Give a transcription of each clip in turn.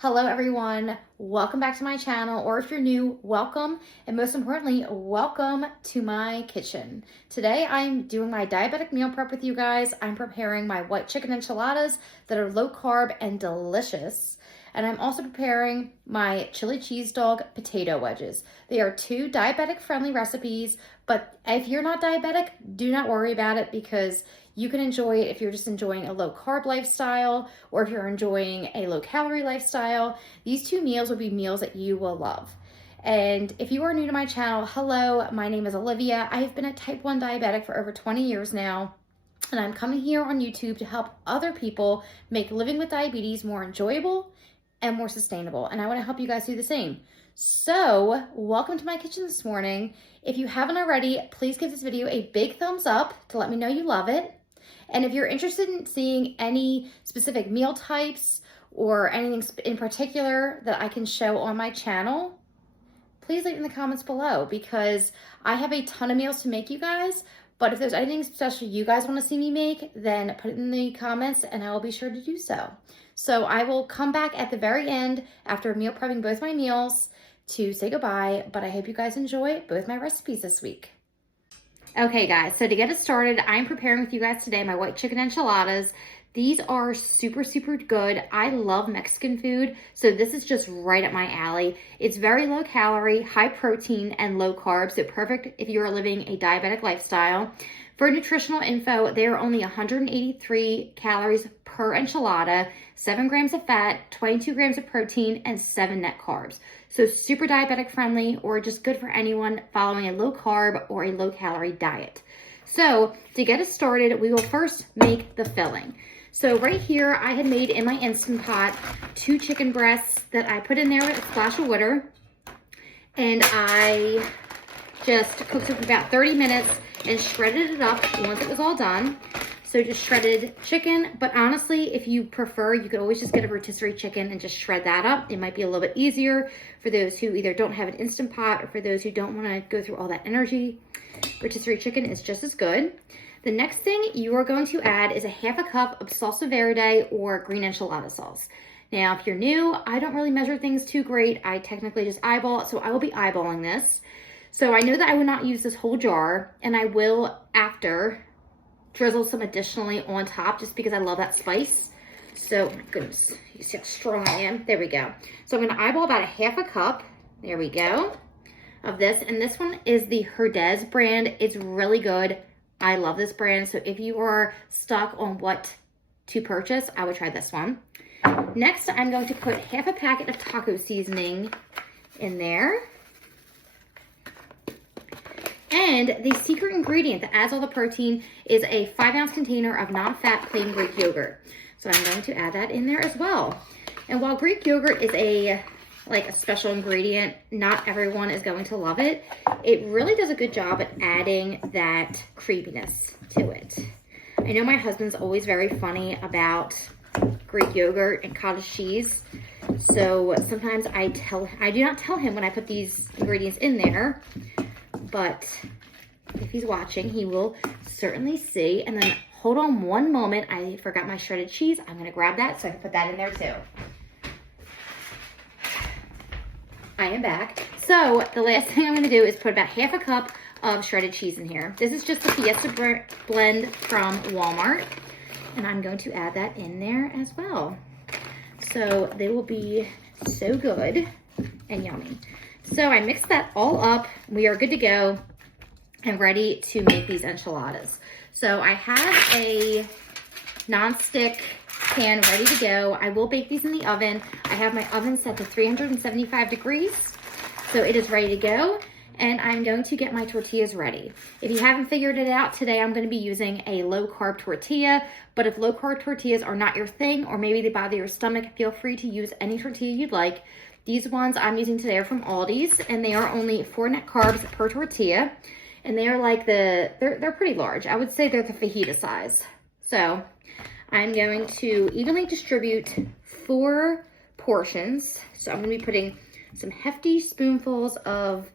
Hello everyone, welcome back to my channel, or if you're new, welcome, and most importantly, welcome to my kitchen. Today I'm doing my diabetic meal prep with you guys. I'm preparing my white chicken enchiladas that are low carb and delicious. And I'm also preparing my chili cheese dog potato wedges. They are two diabetic friendly recipes, but if you're not diabetic, do not worry about it because you can enjoy it if you're just enjoying a low carb lifestyle or if you're enjoying a low calorie lifestyle. These two meals will be meals that you will love. And if you are new to my channel, hello, my name is Olivia. I have been a type 1 diabetic for over 20 years now. And I'm coming here on YouTube to help other people make living with diabetes more enjoyable and more sustainable. And I want to help you guys do the same. So welcome to my kitchen this morning. If you haven't already, please give this video a big thumbs up to let me know you love it. And if you're interested in seeing any specific meal types or anything in particular that I can show on my channel, please leave in the comments below because I have a ton of meals to make you guys. But if there's anything special you guys want to see me make, then put it in the comments and I will be sure to do so. So I will come back at the very end after meal prepping both my meals to say goodbye, but I hope you guys enjoy both my recipes this week. Okay guys, so to get us started, I'm preparing with you guys today my white chicken enchiladas. These are super, super good. I love Mexican food, so this is just right up my alley. It's very low calorie, high protein, and low carb, so perfect if you are living a diabetic lifestyle. For nutritional info, they are only 183 calories per enchilada, 7 grams of fat, 22 grams of protein, and 7 net carbs. So super diabetic friendly or just good for anyone following a low carb or a low calorie diet. So to get us started, we will first make the filling. So right here, I had made in my Instant Pot 2 chicken breasts that I put in there with a splash of water. And I just cooked it for about 30 minutes and shredded it up once it was all done. So just shredded chicken, but honestly, if you prefer, you could always just get a rotisserie chicken and just shred that up. It might be a little bit easier for those who either don't have an Instant Pot or for those who don't want to go through all that energy. Rotisserie chicken is just as good. The next thing you are going to add is a half a cup of salsa verde or green enchilada sauce. Now, if you're new, I don't really measure things too great. I technically just eyeball it, so I will be eyeballing this. So I know that I will not use this whole jar, and I will, after, drizzle some additionally on top just because I love that spice. So, my goodness, you see how strong I am? There we go. So I'm gonna eyeball about a half a cup, there we go, of this. And this one is the Herdez brand. It's really good. I love this brand. So if you are stuck on what to purchase, I would try this one. Next, I'm going to put half a packet of taco seasoning in there. And the secret ingredient that adds all the protein is a 5-ounce container of non-fat plain Greek yogurt. So I'm going to add that in there as well. And while Greek yogurt is a special ingredient, not everyone is going to love it. It really does a good job at adding that creaminess to it. I know my husband's always very funny about Greek yogurt and cottage cheese. So sometimes I do not tell him when I put these ingredients in there. But if he's watching, he will certainly see. And then hold on one moment. I forgot my shredded cheese. I'm going to grab that so I can put that in there too. I am back. So the last thing I'm going to do is put about half a cup of shredded cheese in here. This is just a Fiesta blend from Walmart. And I'm going to add that in there as well. So they will be so good and yummy. So I mixed that all up. We are good to go and ready to make these enchiladas. So I have a non-stick pan ready to go. I will bake these in the oven. I have my oven set to 375 degrees. So it is ready to go. And I'm going to get my tortillas ready. If you haven't figured it out, today I'm going to be using a low-carb tortilla. But if low-carb tortillas are not your thing, or maybe they bother your stomach, feel free to use any tortilla you'd like. These ones I'm using today are from Aldi's, and they are only 4 net carbs per tortilla. And they are like they're pretty large. I would say they're the fajita size. So I'm going to evenly distribute 4 portions. So I'm going to be putting some hefty spoonfuls of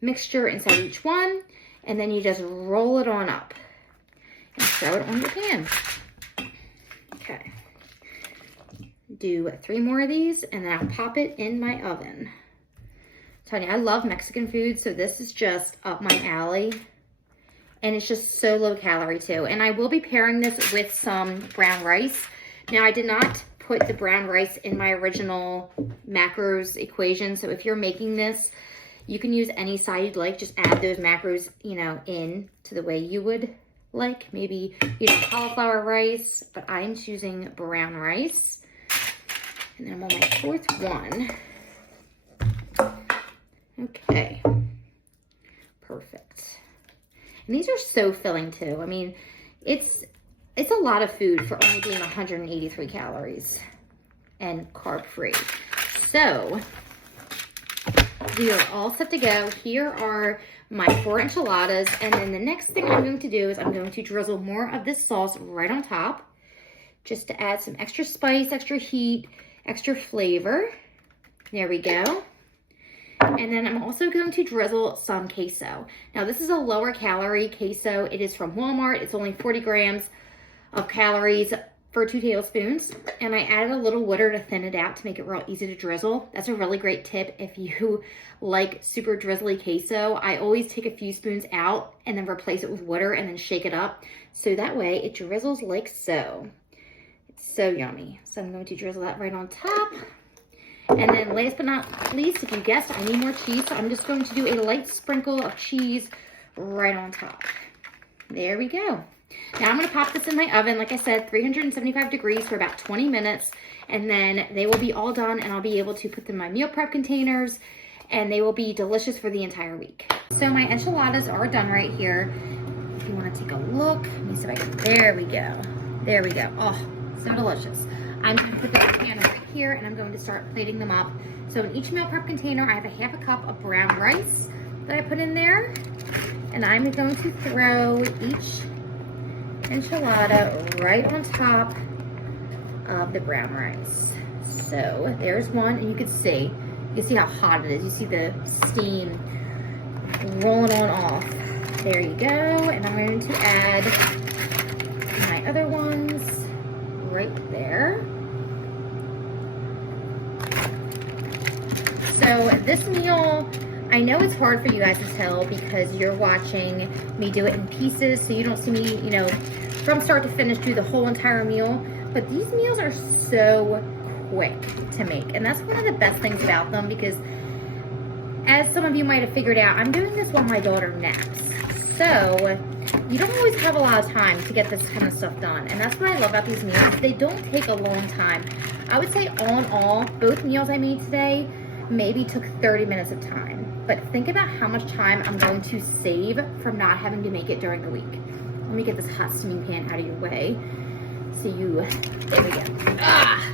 mixture inside each one, and then you just roll it on up and throw it on your pan. Okay. do 3 more of these, and then I'll pop it in my oven. Tanya, I love Mexican food, so this is just up my alley. And it's just so low calorie too. And I will be pairing this with some brown rice. Now, I did not put the brown rice in my original macros equation. So if you're making this, you can use any side you'd like. Just add those macros, you know, in to the way you would like. Maybe, you know, cauliflower rice, but I'm choosing brown rice. And then I'm on my 4th one. Okay, perfect. And these are so filling too. I mean, it's a lot of food for only being 183 calories and carb free. So we are all set to go. Here are my 4 enchiladas. And then the next thing I'm going to do is I'm going to drizzle more of this sauce right on top, just to add some extra spice, extra heat, extra flavor. There we go. And then I'm also going to drizzle some queso. Now, this is a lower calorie queso. It is from Walmart. It's only 40 grams of calories for 2 tablespoons. And I added a little water to thin it out to make it real easy to drizzle. That's a really great tip if you like super drizzly queso. I always take a few spoons out and then replace it with water and then shake it up. So that way it drizzles like so. It's so yummy. So I'm going to drizzle that right on top. And then last but not least, if you guessed, I need more cheese. So I'm just going to do a light sprinkle of cheese right on top. There we go. Now I'm going to pop this in my oven, like I said, 375 degrees for about 20 minutes. And then they will be all done and I'll be able to put them in my meal prep containers and they will be delicious for the entire week. So my enchiladas are done right here. If you want to take a look, let me see if I can, there we go. There we go. Oh, so delicious. I'm going to put this pan right here and I'm going to start plating them up. So in each meal prep container, I have a half a cup of brown rice that I put in there. And I'm going to throw each enchilada right on top of the brown rice. So there's one, and you can see how hot it is. You see the steam rolling on off. There you go. And I'm going to add my other ones right there. So this meal, I know it's hard for you guys to tell because you're watching me do it in pieces, so you don't see me, you know, from start to finish do the whole entire meal. But these meals are so quick to make, and that's one of the best things about them because, as some of you might have figured out, I'm doing this while my daughter naps. So you don't always have a lot of time to get this kind of stuff done, and that's what I love about these meals. They don't take a long time. I would say all in all, both meals I made today maybe took 30 minutes of time. But think about how much time I'm going to save from not having to make it during the week. Let me get this hot steaming pan out of your way. So there we go.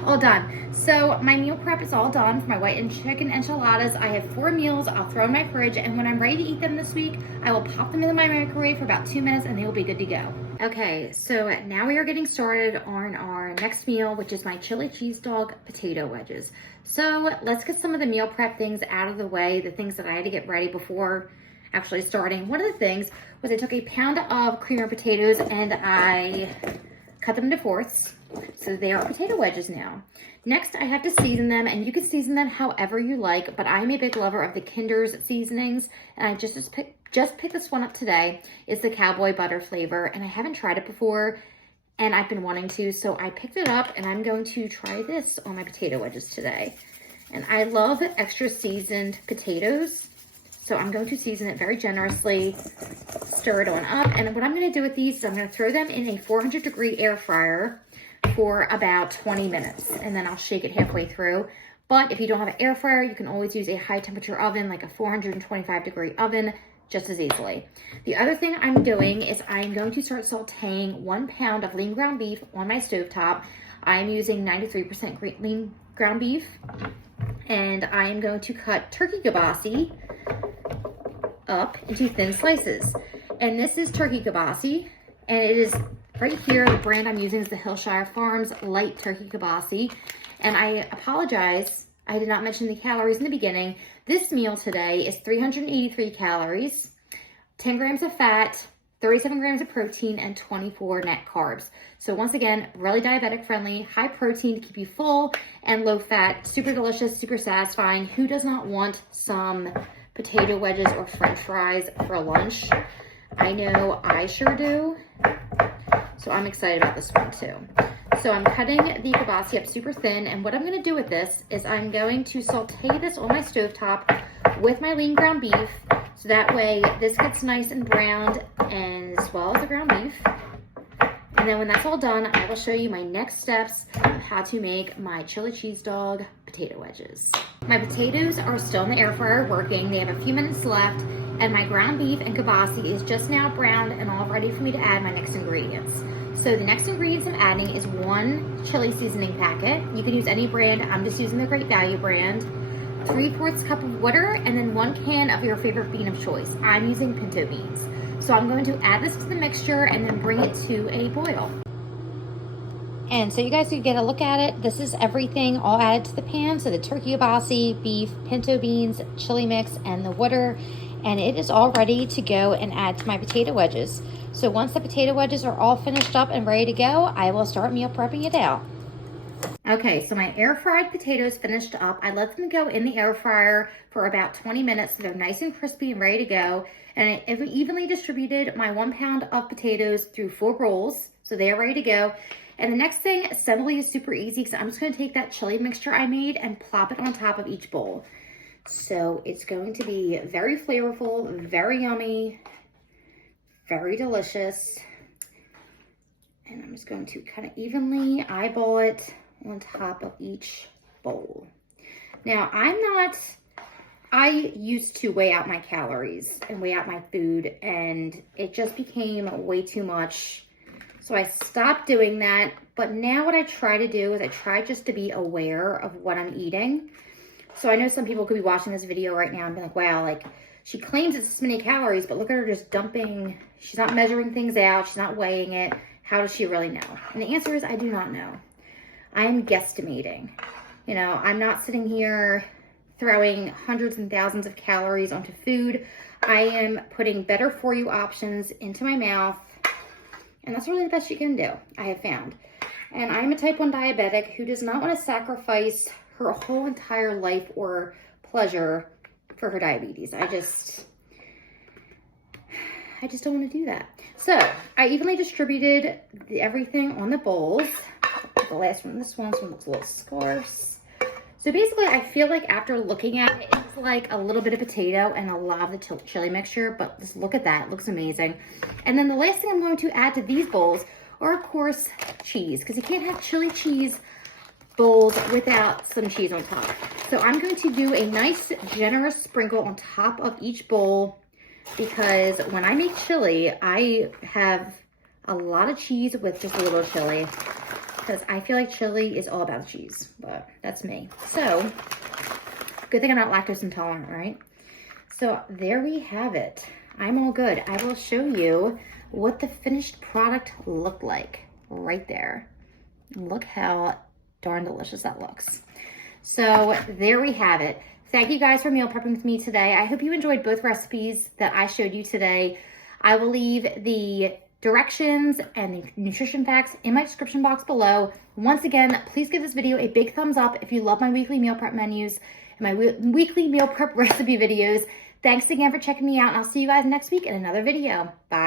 All done. So my meal prep is all done for my white and chicken enchiladas. I have 4 meals. I'll throw in my fridge, and when I'm ready to eat them this week, I will pop them in my microwave for about 2 minutes and they will be good to go. Okay, so now we are getting started on our next meal, which is my chili cheese dog potato wedges. So let's get some of the meal prep things out of the way, the things that I had to get ready before actually starting. One of the things was I took a pound of creamer potatoes and I cut them into fourths. So they are potato wedges now. Next, I have to season them, and you can season them however you like, but I'm a big lover of the Kinder's seasonings, and I just picked this one up today. It's the cowboy butter flavor, and I haven't tried it before, and I've been wanting to, so I picked it up, and I'm going to try this on my potato wedges today. And I love extra seasoned potatoes, so I'm going to season it very generously, stir it on up, and what I'm going to do with these is I'm going to throw them in a 400-degree air fryer for about 20 minutes, and then I'll shake it halfway through. But if you don't have an air fryer, you can always use a high temperature oven, like a 425-degree oven, just as easily. The other thing I'm doing is I'm going to start sauteing 1 pound of lean ground beef on my stovetop. I'm using 93% lean ground beef, and I am going to cut turkey kibasi up into thin slices. And this is turkey kibasi, and it is right here. The brand I'm using is the Hillshire Farms Light Turkey Kibasi. And I apologize, I did not mention the calories in the beginning. This meal today is 383 calories, 10 grams of fat, 37 grams of protein, and 24 net carbs. So once again, really diabetic friendly, high protein to keep you full, and low fat, super delicious, super satisfying. Who does not want some potato wedges or french fries for lunch? I know I sure do. So I'm excited about this one too. So I'm cutting the kielbasa up super thin, and what I'm gonna do with this is I'm going to saute this on my stovetop with my lean ground beef, so that way this gets nice and browned, and as well as the ground beef. And then when that's all done, I will show you my next steps of how to make my chili cheese dog potato wedges. My potatoes are still in the air fryer working. They have a few minutes left, and my ground beef and kielbasa is just now browned and all ready for me to add my next ingredients. So the next ingredients I'm adding is 1 chili seasoning packet. You can use any brand. I'm just using the Great Value brand. 3/4 cup of water, and then 1 can of your favorite bean of choice. I'm using pinto beans. So I'm going to add this to the mixture and then bring it to a boil. And so you guys can get a look at it. This is everything all added to the pan. So the turkey kielbasa, beef, pinto beans, chili mix, and the water. And it is all ready to go and add to my potato wedges. So once the potato wedges are all finished up and ready to go, I will start meal prepping it out. Okay, so my air fried potatoes finished up. I let them go in the air fryer for about 20 minutes so they're nice and crispy and ready to go. And I evenly distributed my 1 pound of potatoes through 4 bowls, so they are ready to go. And the next thing, assembly is super easy, because I'm just gonna take that chili mixture I made and plop it on top of each bowl. So it's going to be very flavorful, very yummy, very delicious. And I'm just going to kind of evenly eyeball it on top of each bowl. Now, I used to weigh out my calories and weigh out my food, and it just became way too much. So I stopped doing that. But now what I try to do is I try just to be aware of what I'm eating. So I know some people could be watching this video right now and be like, wow, like, she claims it's this many calories, but look at her just dumping. She's not measuring things out. She's not weighing it. How does she really know? And the answer is I do not know. I am guesstimating. You know, I'm not sitting here throwing hundreds and thousands of calories onto food. I am putting better for you options into my mouth. And that's really the best you can do, I have found. And I'm a type 1 diabetic who does not want to sacrifice her whole entire life or pleasure for her diabetes. I just don't want to do that. So I evenly distributed everything on the bowls. The last one, this one looks a little sparse. So basically, I feel like after looking at it, it's like a little bit of potato and a lot of the chili mixture, but just look at that, it looks amazing. And then the last thing I'm going to add to these bowls are, of course, cheese, because you can't have chili cheese bowls without some cheese on top. So I'm going to do a nice, generous sprinkle on top of each bowl, because when I make chili, I have a lot of cheese with just a little chili, because I feel like chili is all about cheese, but that's me. So, good thing I'm not lactose intolerant, right? So there we have it. I'm all good. I will show you what the finished product looked like right there. Look how darn delicious that looks. So there we have it. Thank you guys for meal prepping with me today. I hope you enjoyed both recipes that I showed you today. I will leave the directions and the nutrition facts in my description box below. Once again, please give this video a big thumbs up if you love my weekly meal prep menus and my weekly meal prep recipe videos. Thanks again for checking me out, and I'll see you guys next week in another video. Bye.